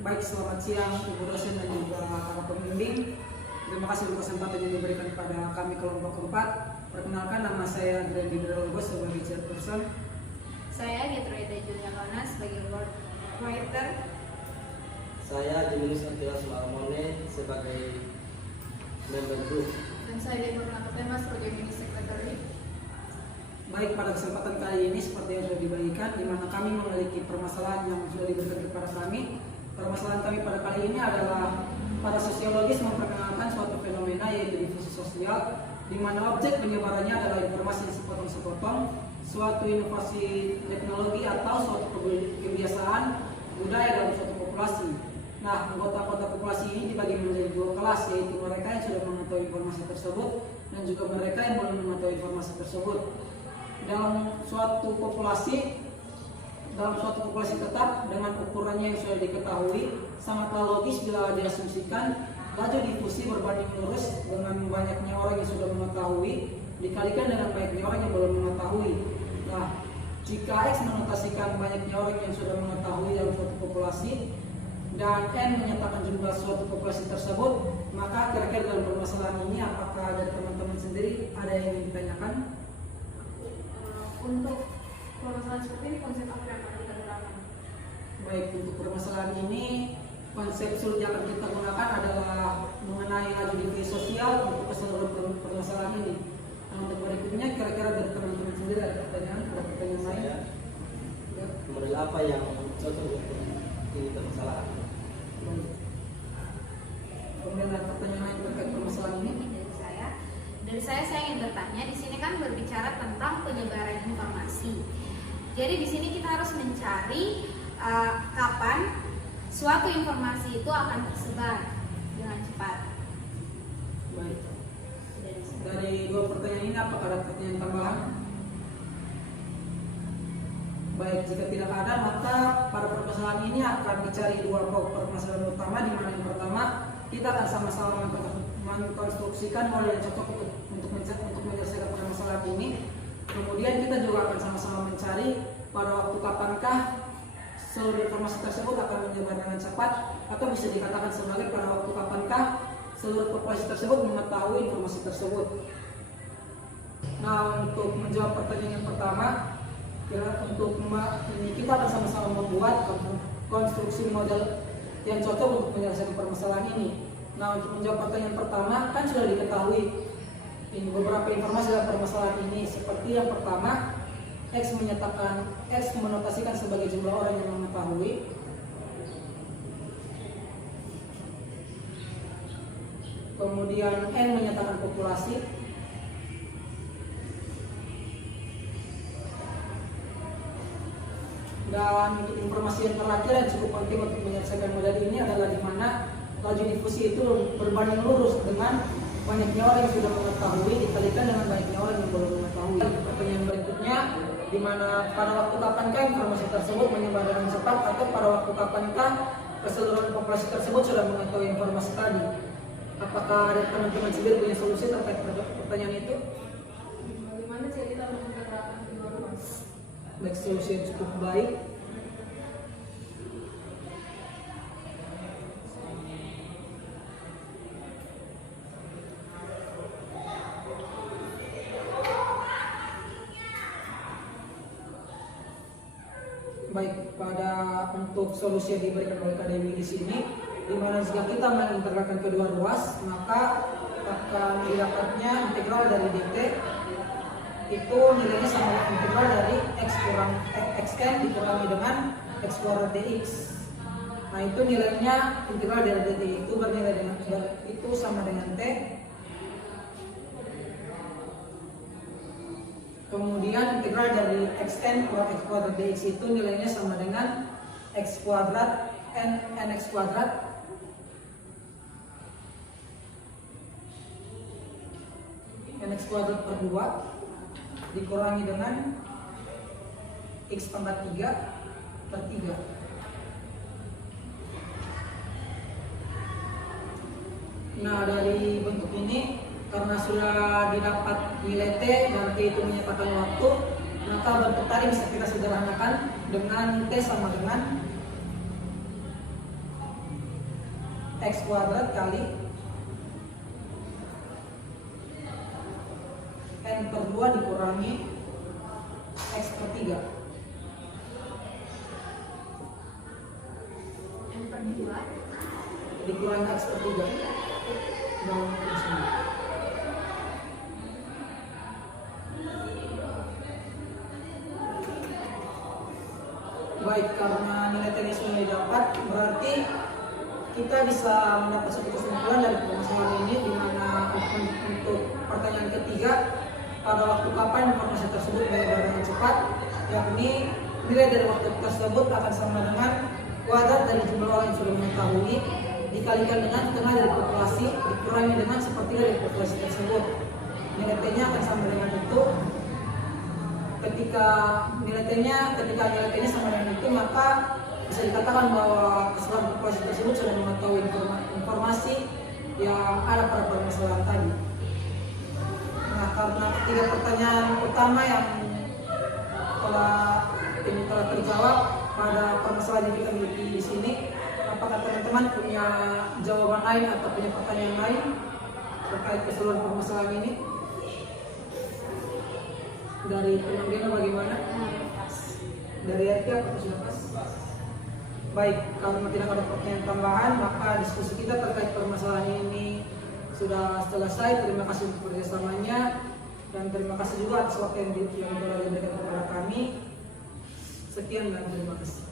Baik, selamat siang Ibu dosen dan juga kakak pembimbing. Terima kasih untuk kesempatan yang diberikan kepada kami kelompok keempat. Perkenalkan, nama saya Grady Drologos sebagai chairperson. Saya Getrida Julia Lona sebagai board writer. Saya Julius Antilas Malmone sebagai member group. Dan saya Deborah Nakatema sebagai mini secretary. Baik, pada kesempatan kali ini seperti yang sudah dibagikan, di mana kami memiliki permasalahan yang sudah diberikan kepada kami. Permasalahan kami pada kali ini adalah para sosiologis memperkenalkan suatu fenomena yaitu difusi sosial, di mana objek penyebarannya adalah informasi yang sepotong-sepotong, suatu inovasi teknologi atau suatu kebiasaan budaya dalam suatu populasi. Nah, anggota-anggota populasi ini dibagi menjadi dua kelas, yaitu mereka yang sudah mengetahui informasi tersebut dan juga mereka yang belum mengetahui informasi tersebut. Dalam suatu populasi tetap dengan ukurannya yang sudah diketahui, sangatlah logis bila diasumsikan laju difusi berbanding lurus dengan banyaknya orang yang sudah mengetahui dikalikan dengan banyaknya orang yang belum mengetahui. Nah, jika X menotasikan banyaknya orang yang sudah mengetahui dalam suatu populasi dan N menyatakan jumlah suatu populasi tersebut, maka kira-kira dalam permasalahan ini apakah dari teman-teman sendiri ada yang ingin ditanyakan? Untuk permasalahan seperti ini konsep apa yang akan kita gunakan? Baik, untuk permasalahan ini konsep sulit yang akan kita gunakan adalah mengenai laju difusi sosial untuk keseluruhan permasalahan ini. Nah, untuk berikutnya kira-kira dari teman-teman sendiri ada pertanyaan lain? Ya. Model apa yang cocok untuk ini permasalahan? Kemudian ada pertanyaan lain terkait permasalahan ini? Dari saya ingin bertanya, di sini kan berbicara tentang penyebaran informasi. Jadi di sini kita harus mencari kapan suatu informasi itu akan tersebar dengan cepat. Baik. Dari dua pertanyaan ini apakah ada pertanyaan tambahan? Baik, jika tidak ada maka pada permasalahan ini akan dicari dua pokok permasalahan utama, di mana yang pertama kita akan sama-sama mengkonstruksikan model yang cocok untuk menyelesaikan permasalahan ini. Kemudian kita juga akan sama-sama mencari pada waktu kapankah seluruh informasi tersebut akan menyebar dengan cepat, atau bisa dikatakan sebagai pada waktu kapankah seluruh populasi tersebut mengetahui informasi tersebut. Nah, untuk menjawab pertanyaan yang pertama, ya, kita akan sama-sama membuat konstruksi model yang cocok untuk menyelesaikan permasalahan ini. Nah, untuk menjawab pertanyaan pertama, kan sudah diketahui ini beberapa informasi dalam permasalahan ini. Seperti yang pertama, X menotasikan sebagai jumlah orang yang mengetahui. Kemudian N menyatakan populasi. Dan untuk informasi yang terakhir yang cukup penting untuk menyelesaikan model ini adalah di mana laju difusi itu berbanding lurus dengan banyaknya orang yang sudah mengetahui dikalikan dengan banyaknya orang yang belum mengetahui. Pertanyaan berikutnya, di mana pada waktu kapankah informasi tersebut menyebar dengan cepat, atau pada waktu kapankah keseluruhan populasi tersebut sudah mengetahui informasi tadi? Apakah ada teman-teman sendiri punya solusi terkait pertanyaan itu? Bagaimana cerita menerapkan kedua ruas? Baik, solusi yang cukup baik. Baik, untuk solusi yang diberikan oleh akademi di sini, di mana jika kita mengintegralkan kedua ruas, maka akan didapatnya integral dari dt itu nilainya sama dengan integral dari xn dikurangi dengan x kuadrat dx. Nah, itu nilainya integral dari dt itu bernilai dengan itu sama dengan t. Kemudian integral dari xn kuadrat x kuadrat dx itu nilainya sama dengan x kuadrat nx kuadrat nx kuadrat per 2 dikurangi dengan x pangkat 3 per 3. Nah, dari bentuk ini karena sudah didapat nilai T dan T itu menyatakan waktu, maka bentuk tadi bisa kita sederhanakan dengan T sama dengan X kuadrat kali N per 2 dikurangi X per 3. N per 2 Dikurangi X per 3 dan sini. Baik, karena nilai teknis sudah didapat, berarti kita bisa mendapat satu kesimpulan dari permasalahan ini, di mana untuk pertanyaan ketiga, pada waktu kapan informasi tersebut beredar dengan cepat, yakni nilai dari waktu tersebut akan sama dengan kuadrat dari jumlah orang yang sudah mengetahui dikalikan dengan tengah dari populasi dikurangi dengan sepertiga dari populasi tersebut. Nilai T-nya akan sama dengan itu. Ketika nilai T-nya sama dengan itu, maka bisa dikatakan bahwa keseluruhan populasi tersebut sudah mengetahui informasi yang ada pada permasalahan tadi. Nah, karena ketiga pertanyaan utama yang telah terjawab pada permasalahan yang kita miliki di sini, apakah teman-teman punya jawaban lain atau punya pertanyaan lain terkait keseluruhan permasalahan ini? Dari teman Gena bagaimana? Dari Erti apakah sudah pas? Baik, kalau tidak ada pertanyaan tambahan, maka diskusi kita terkait permasalahan ini sudah selesai. Terima kasih untuk kerjasamanya dan terima kasih juga atas waktu yang telah diberikan kepada kami. Sekian dan terima kasih.